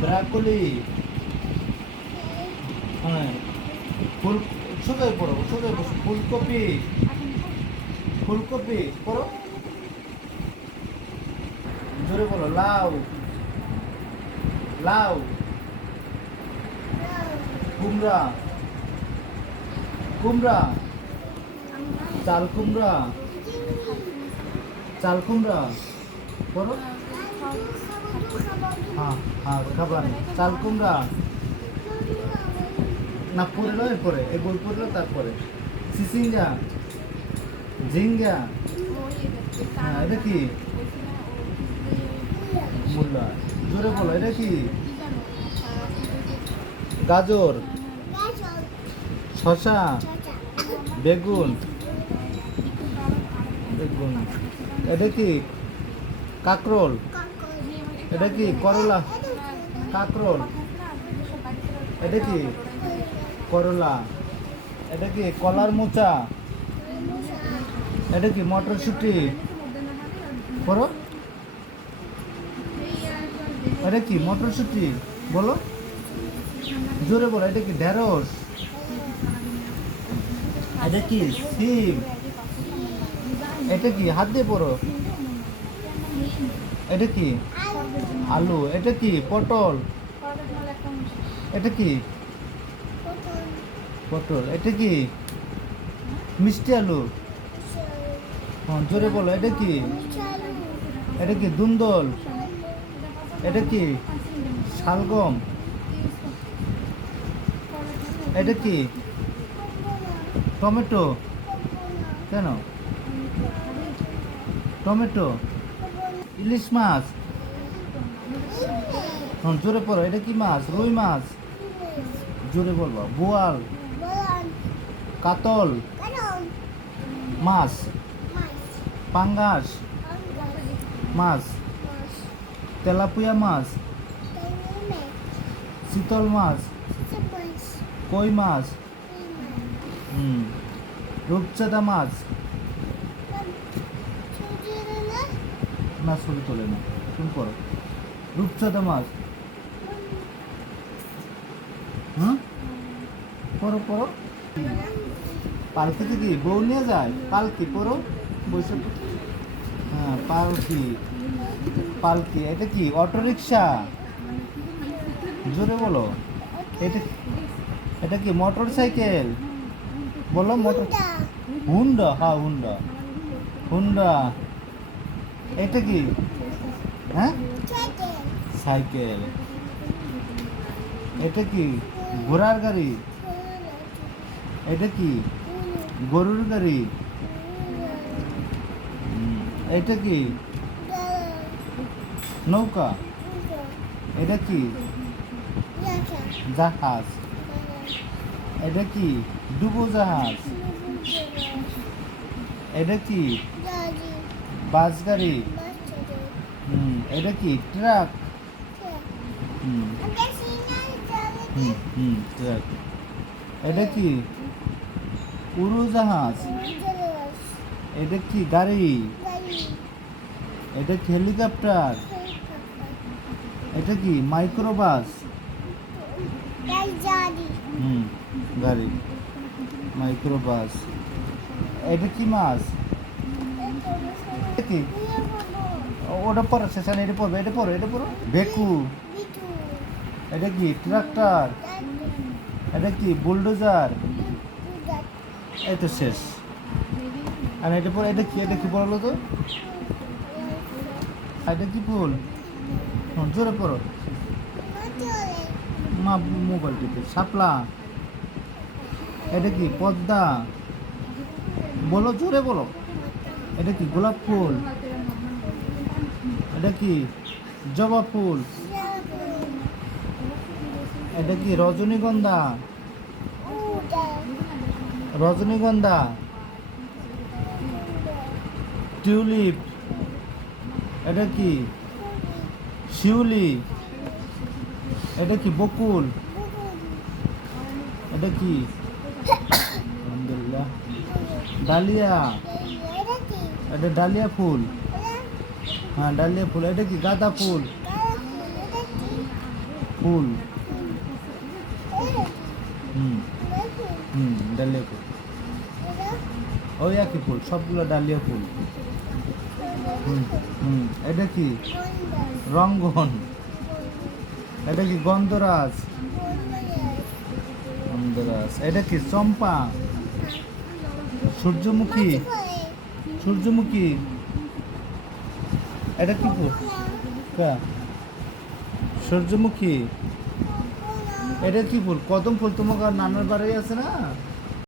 ব্রাকলি। হ্যাঁ, ফুল। সোজাই পড়ো, সোজাই বসো। ফুলকপি। ফুলকপি পড়ো। জোরে বলো, লাউ। লাউ। কুমড়া। কুমড়া। চাল কুমড়া। চাল কুমড়া পড়ো। হ্যাঁ হ্যাঁ, খাবার। চাল কুমড়া। না, পড়লো এরপরে, এই বই পড়লো তারপরে। সিসিঙ্গা। ঝিঙ্গা। হ্যাঁ, এটা কি? মূলা। জোরে বলো, এটা কি? গাজর। শসা। বেগুন। বেগুন। এটা কি? কাকরোল। এটা কি? করলা। কাকরোল। এটা কি? করলা। এটা কি? কলার মোচা। এটা কি? মটরশুঁটি। পড়ো। এটা কি? মটরশুঁটি বলো, জোরে বলো। এটা কি? ঢেঁড়স। এটা কি? সিম। এটা কি? হাত দিয়ে পড়ো। এটা কি? আলু। এটা কি? পটল। এটা কি? পটল। এটা কি? মিষ্টি আলু। হ্যাঁ, জোরে বলো। এটা কি? এটা কি? দুন্দল। এটা কি? শালগম। এটা কি? টমেটো। কেন? টমেটো। ইলিশ মাছ। হ্যাঁ, জোরে পড়ো। এটা কি মাছ? রুই মাছ। জোরে বলবো। বোয়াল। কাতল মাছ। পাঙ্গাস মাছ। তেলাপুয়া মাছ। চিতল মাছ। কই মাছ। রূপচাঁদা মাছ। না, ছবি তোলে না। তুমি পড়ো। রূপচাঁদা মাছ। হুম, পড়ো পড়ো। পালকিতে কি বউ নিয়ে যায়? পালকি পড়ো। বসে। হ্যাঁ, পালকি। পালকি। এটা কি? অটোরিকশা। জোরে বলো। এটা এটা কি? মোটর সাইকেল বলো। মোটর। হুন্ডা। হ্যাঁ, হুন্ডা। হুন্ডা। এটা কি? হ্যাঁ, সাইকেল। এটা কি? ঘোড়ার গাড়ি। এটা কি? গরুর গাড়ি। এটা কি? নৌকা। এটা কি? জাহাজ। এটা কি? ডুবোজাহাজ। এটা কি? বাস গাড়ি। এটা কি? ট্রাক। ট্রাক। এটা কি? উড়োজাহাজ। এটা কি? গাড়ি। এটা কি? হেলিকপ্টার। এটা কি? মাইক্রোবাস। গাড়ি। মাইক্রোবাস। এটা কি মাছ? এটা কি? ওটা পড়ো, সেখানে এটা পড়বে। এটা পড়ো, এটা পড়ো। বেকু। এটা কি? ট্রাক্টর। এটা কি? বুলডোজার। এই তো শেষ। আর এটা পরে, এটা কি? এটা কি বলো তো? এটা কি ফুল? জোরে পড়ো। মা মোবাইল টিপে। শাপলা। এটা কি? পদ্মা বলো, জোরে বলো। এটা কি? গোলাপ ফুল। এটা কি? জবা ফুল। এটা কি? রজনীগন্ধা। রজনীগন্ধা। টিউলিপ। এটা কি? শিউলি। এটা কি? বকুল। এটা কি? আলহামদুলিল্লাহ। ডালিয়া। এটা ডালিয়া ফুল। হ্যাঁ, ডালিয়া ফুল। এটা কি? গাঁদা ফুল। ফুল। হুম হুম, ডালিয়া ফুল। ওই একই ফুল, সবগুলো ডালিয়া ফুল। হুম হুম, এটা কি? রঙ্গন। এটা কি? গন্ধরাজ। গন্ধরাজ। এটা কি? চম্পা। সূর্যমুখী। সূর্যমুখী। এটা কি ফুল? কা? সূর্যমুখী। এটা কি ফুল? কদম ফুল। তোমার নানার বাড়ি আছে না?